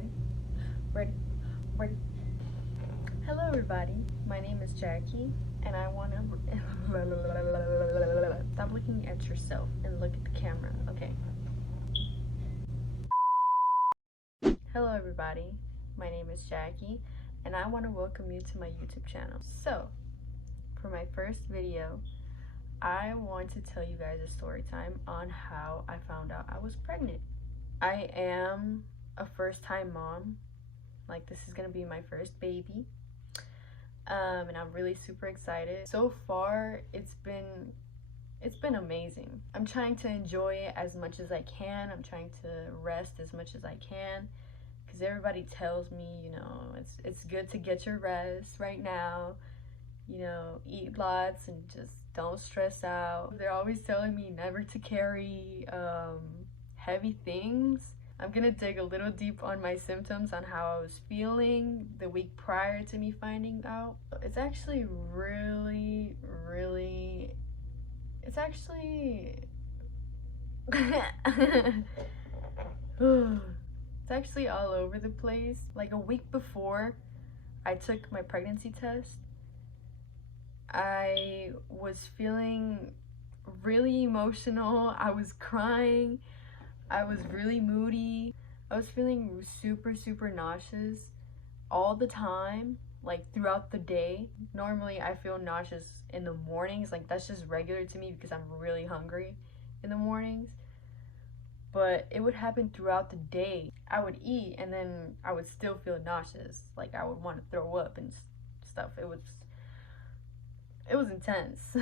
Ready? Ready? Ready? Hello everybody, my name is Jackie, and I want to stop looking at yourself and look at the camera, okay? Hello everybody, my name is Jackie, and I want to welcome you to my YouTube channel. So, for my first video, I want to tell you guys a story time on how I found out I was pregnant. I am a first-time mom. Like, this is gonna be my first baby, and I'm really super excited. So far, it's been amazing. I'm trying to enjoy it as much as I can. I'm trying to rest as much as I can, because everybody tells me, you know, it's good to get your rest right now, you know, eat lots and just don't stress out. They're always telling me never to carry heavy things. I'm gonna dig a little deep on my symptoms, on how I was feeling the week prior to me finding out. It's actually it's actually it's actually all over the place. Like, a week before I took my pregnancy test, I was feeling really emotional. I was crying. I was really moody. I was feeling super nauseous all the time, like throughout the day. Normally I feel nauseous in the mornings, like that's just regular to me because I'm really hungry in the mornings. But it would happen throughout the day. I would eat and then I would still feel nauseous. Like, I would want to throw up and stuff. It was intense.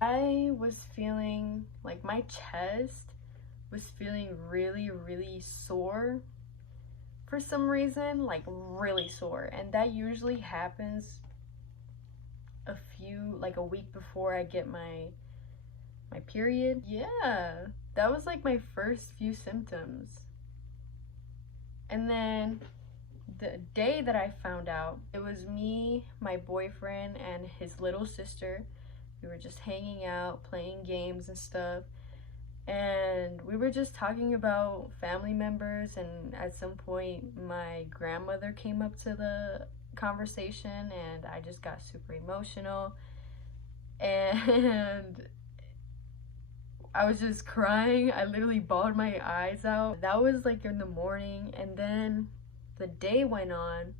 I was feeling like my chest was feeling really sore for some reason, like really sore, and that usually happens a week before I get my period. Yeah, that was like my first few symptoms. And then the day that I found out, it was me, my boyfriend, and his little sister. We were just hanging out, playing games and stuff. And we were just talking about family members, and at some point my grandmother came up to the conversation, and I just got super emotional, and I was just crying. I literally bawled my eyes out. That was like in the morning, and then the day went on.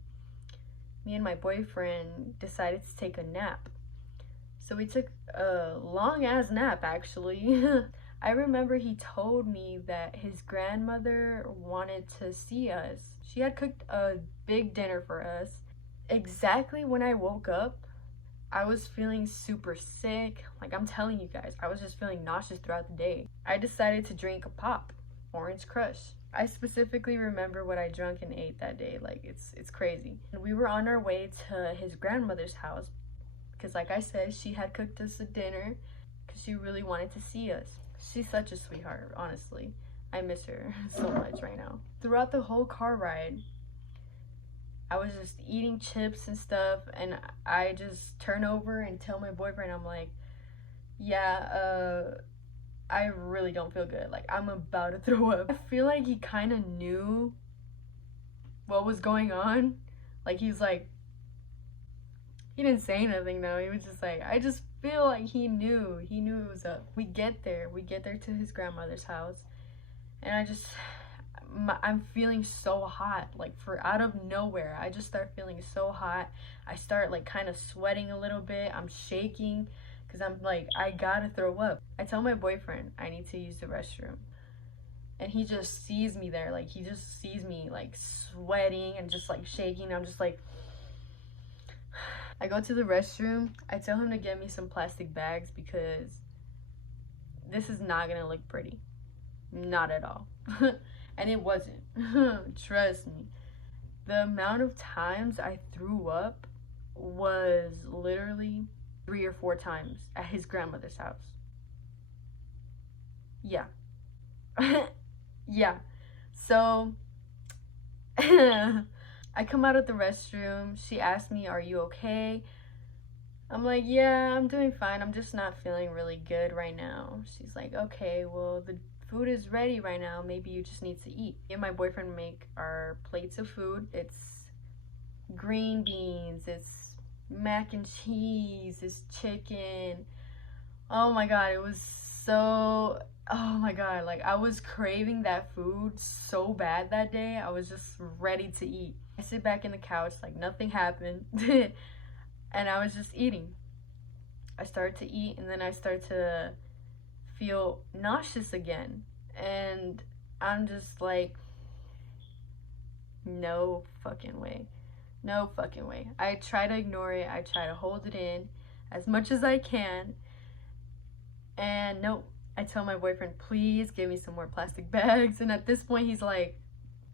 Me and my boyfriend decided to take a nap. So we took a long ass nap, actually. I remember he told me that his grandmother wanted to see us. She had cooked a big dinner for us. Exactly when I woke up, I was feeling super sick. Like, I'm telling you guys, I was just feeling nauseous throughout the day. I decided to drink a pop, Orange Crush. I specifically remember what I drank and ate that day. Like, it's crazy. And we were on our way to his grandmother's house because, like I said, she had cooked us a dinner because she really wanted to see us. She's such a sweetheart, honestly. I miss her so much right now. Throughout the whole car ride, I was just eating chips and stuff, and I just turn over and tell my boyfriend, I'm like, yeah, I really don't feel good. Like, I'm about to throw up. I feel like he kind of knew what was going on. Like, he didn't say nothing though. He was just like, I just feel like he knew it was up. We get there to his grandmother's house, and I'm feeling so hot. Like, for out of nowhere, I just start feeling so hot. I start like kind of sweating a little bit. I'm shaking because I'm like, I gotta throw up. I tell my boyfriend I need to use the restroom, and he just sees me there. Like, he just sees me like sweating and just like shaking. I'm just like, I go to the restroom. I tell him to get me some plastic bags because this is not gonna look pretty. Not at all. And it wasn't. Trust me. The amount of times I threw up was literally 3 or 4 times at his grandmother's house. Yeah. Yeah. So I come out of the restroom. She asked me, are you okay? I'm like, yeah, I'm doing fine. I'm just not feeling really good right now. She's like, okay, well, the food is ready right now. Maybe you just need to eat. Me and my boyfriend make our plates of food. It's green beans, it's mac and cheese, it's chicken. Oh my god, it was so, oh my god, like I was craving that food so bad that day. I was just ready to eat. I sit back in the couch like nothing happened and I was just eating. I started to eat and then I started to feel nauseous again, and I'm just like, no fucking way. No fucking way. I try to ignore it. I try to hold it in as much as I can. And no, I tell my boyfriend, please give me some more plastic bags. And at this point, he's like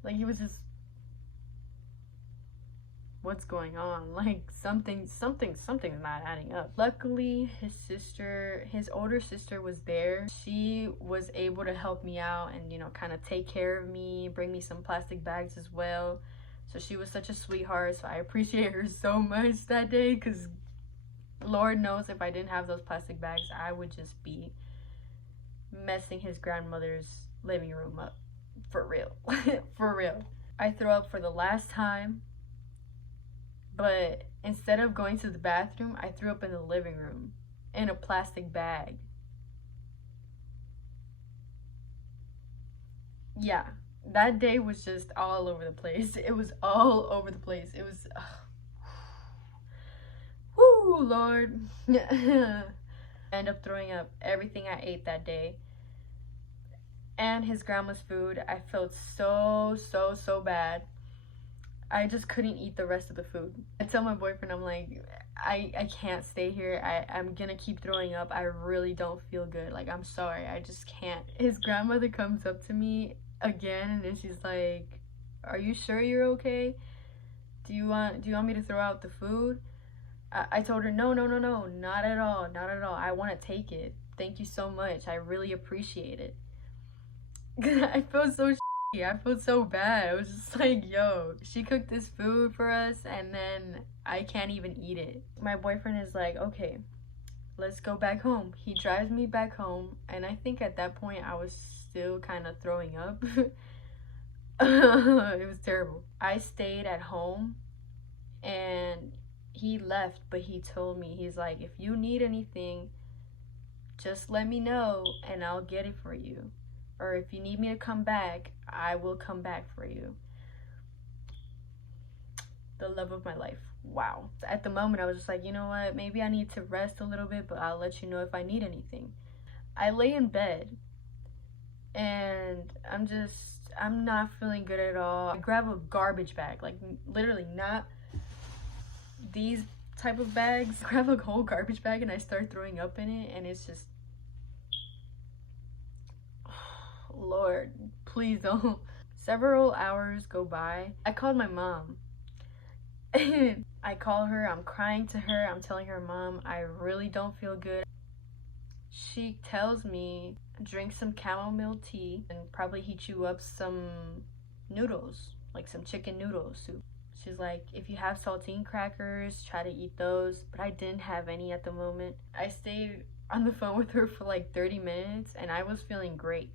he was just, what's going on? Like something's not adding up. Luckily, his older sister was there. She was able to help me out and, you know, kind of take care of me, bring me some plastic bags as well. So she was such a sweetheart. So I appreciate her so much that day, because Lord knows if I didn't have those plastic bags, I would just be messing his grandmother's living room up. For real. For real. I threw up for the last time, but instead of going to the bathroom, I threw up in the living room in a plastic bag. Yeah, that day was just all over the place. It was all over the place. It was, whoo, Lord. I ended up throwing up everything I ate that day. And his grandma's food. I felt so bad. I just couldn't eat the rest of the food. I tell my boyfriend, I'm like, I can't stay here. I'm gonna keep throwing up. I really don't feel good. Like, I'm sorry. I just can't. His grandmother comes up to me again and then she's like, are you sure you're okay? Do you want me to throw out the food? I told her, no, not at all. I want to take it. Thank you so much. I really appreciate it. I felt so shitty. I felt so bad. I was just like, yo, she cooked this food for us and then I can't even eat it. My boyfriend is like, okay, let's go back home. He drives me back home, and I think at that point I was still kind of throwing up. It was terrible. I stayed at home and he left, but he told me, he's like, if you need anything, just let me know and I'll get it for you. Or if you need me to come back, I will come back for you. The love of my life. Wow. At the moment, I was just like, you know what? Maybe I need to rest a little bit, but I'll let you know if I need anything. I lay in bed and I'm not feeling good at all. I grab a garbage bag, like literally not these type of bags. I grab a whole garbage bag and I start throwing up in it, and it's just, Lord, please don't. Several hours go by. I called my mom. I call her, I'm crying to her, I'm telling her, Mom, I really don't feel good. She tells me, drink some chamomile tea and probably heat you up some noodles, like some chicken noodle soup. She's like, if you have saltine crackers, try to eat those, but I didn't have any at the moment. I stayed on the phone with her for like 30 minutes and I was feeling great.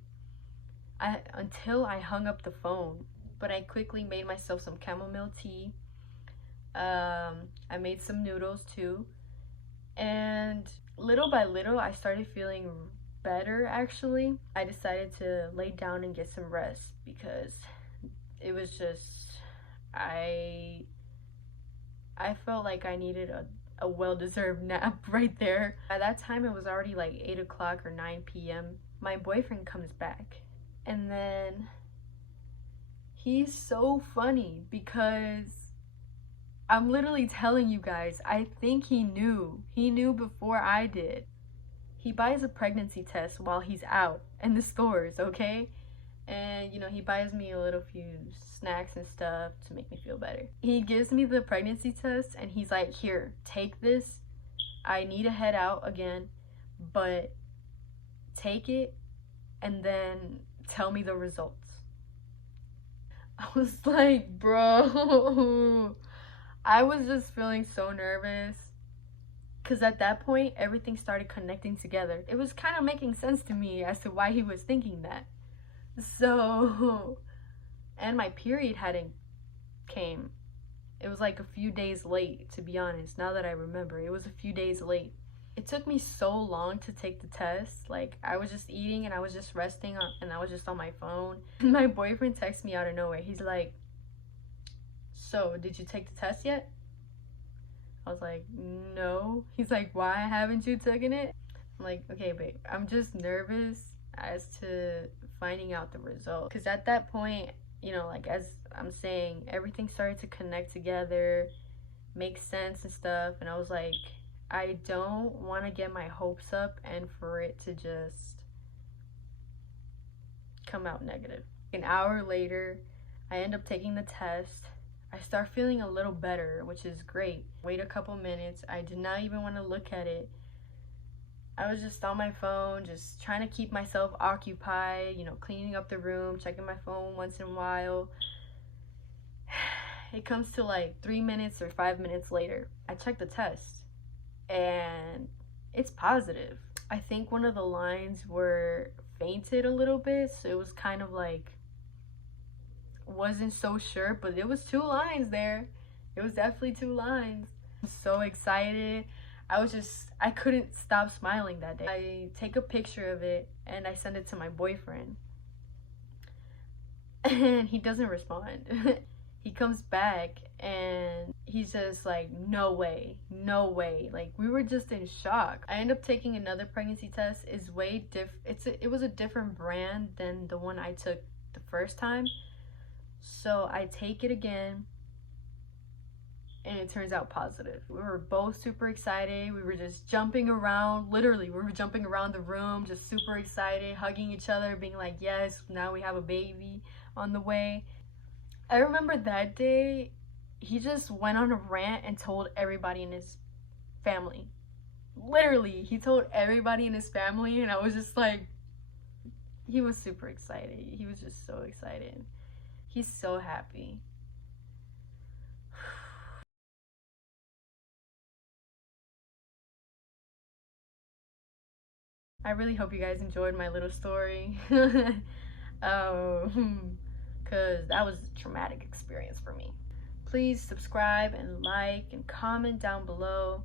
Until I hung up the phone, but I quickly made myself some chamomile tea. I made some noodles too, and little by little I started feeling better. Actually, I decided to lay down and get some rest because it was just, I felt like I needed a well-deserved nap right there. By that time it was already like 8 o'clock or 9 p.m. My boyfriend comes back. And then he's so funny because I'm literally telling you guys, I think he knew. He knew before I did. He buys a pregnancy test while he's out in the stores, okay? And, you know, he buys me a little few snacks and stuff to make me feel better. He gives me the pregnancy test and he's like, here, take this. I need to head out again, but take it and then tell me the results. I was like, bro, I was just feeling so nervous Because at that point, everything started connecting together. It was kind of making sense to me as to why he was thinking that. So, and my period hadn't came. It was like a few days late, to be honest. Now that I remember, it was a few days late. It took me so long to take the test. Like, I was just eating and I was just resting and I was just on my phone. My boyfriend texted me out of nowhere. He's like, so did you take the test yet? I was like, no. He's like, why haven't you taken it? I'm like, okay, babe, I'm just nervous as to finding out the result. Because at that point, you know, like as I'm saying, everything started to connect together, make sense and stuff. And I was like, I don't want to get my hopes up and for it to just come out negative. An hour later, I end up taking the test. I start feeling a little better, which is great. Wait a couple minutes. I did not even want to look at it. I was just on my phone, just trying to keep myself occupied, you know, cleaning up the room, checking my phone once in a while. It comes to like 3 minutes or 5 minutes later. I check the test and it's positive. I think one of the lines were fainted a little bit, so it was kind of like, wasn't so sure, but it was 2 lines there. It was definitely 2 lines. I'm so excited. I couldn't stop smiling that day. I take a picture of it and I send it to my boyfriend. And he doesn't respond. He comes back and he's just like, no way, no way. Like, we were just in shock. I end up taking another pregnancy test. It's way it was a different brand than the one I took the first time. So I take it again and it turns out positive. We were both super excited. We were just jumping around. Literally, we were jumping around the room, just super excited, hugging each other, being like, yes, now we have a baby on the way. I remember that day, he just went on a rant and told everybody in his family. Literally, he told everybody in his family, and I was just like, he was super excited. He was just so excited. He's so happy. I really hope you guys enjoyed my little story. Because that was a traumatic experience for me. Please subscribe and like and comment down below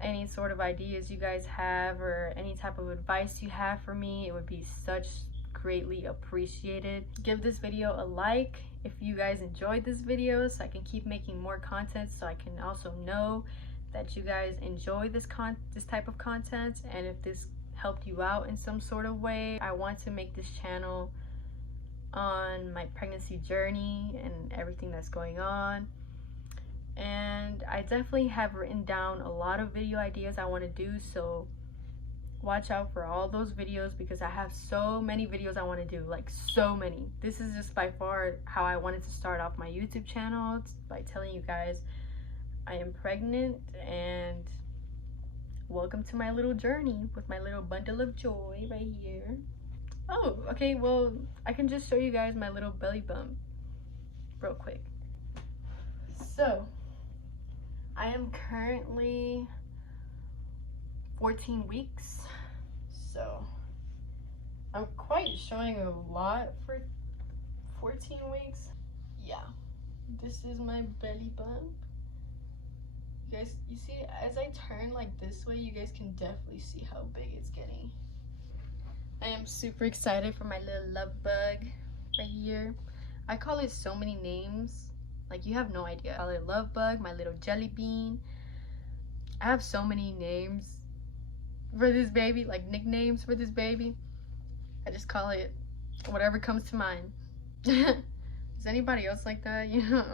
any sort of ideas you guys have or any type of advice you have for me. It would be such greatly appreciated. Give this video a like if you guys enjoyed this video, so I can keep making more content, so I can also know that you guys enjoy this type of content, and if this helped you out in some sort of way. I want to make this channel on my pregnancy journey and everything that's going on, and I definitely have written down a lot of video ideas I want to do, so watch out for all those videos because I have so many videos I want to do, like so many. This is just by far how I wanted to start off my YouTube channel, by telling you guys I am pregnant and welcome to my little journey with my little bundle of joy right here. Oh, okay, well, I can just show you guys my little belly bump real quick. So, I am currently 14 weeks, so I'm quite showing a lot for 14 weeks. Yeah, this is my belly bump. You guys, you see, as I turn like this way, you guys can definitely see how big it's getting. I am super excited for my little love bug right here. I call it so many names, like you have no idea. I call it love bug, my little jelly bean. I have so many names for this baby, like nicknames for this baby. I just call it whatever comes to mind. Is anybody else like that? You know,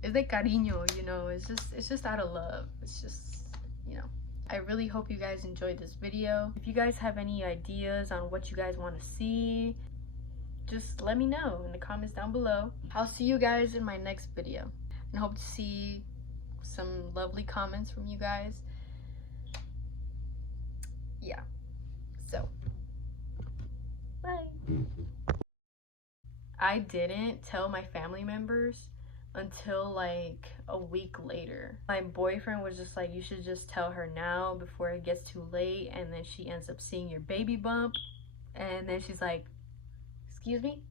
it's de cariño, you know, it's just out of love. It's just, you know. I really hope you guys enjoyed this video. If you guys have any ideas on what you guys want to see, just let me know in the comments down below. I'll see you guys in my next video and hope to see some lovely comments from you guys. Yeah, so bye. I didn't tell my family members until like a week later. My boyfriend was just like, you should just tell her now before it gets too late, and then she ends up seeing your baby bump. And then she's like, excuse me?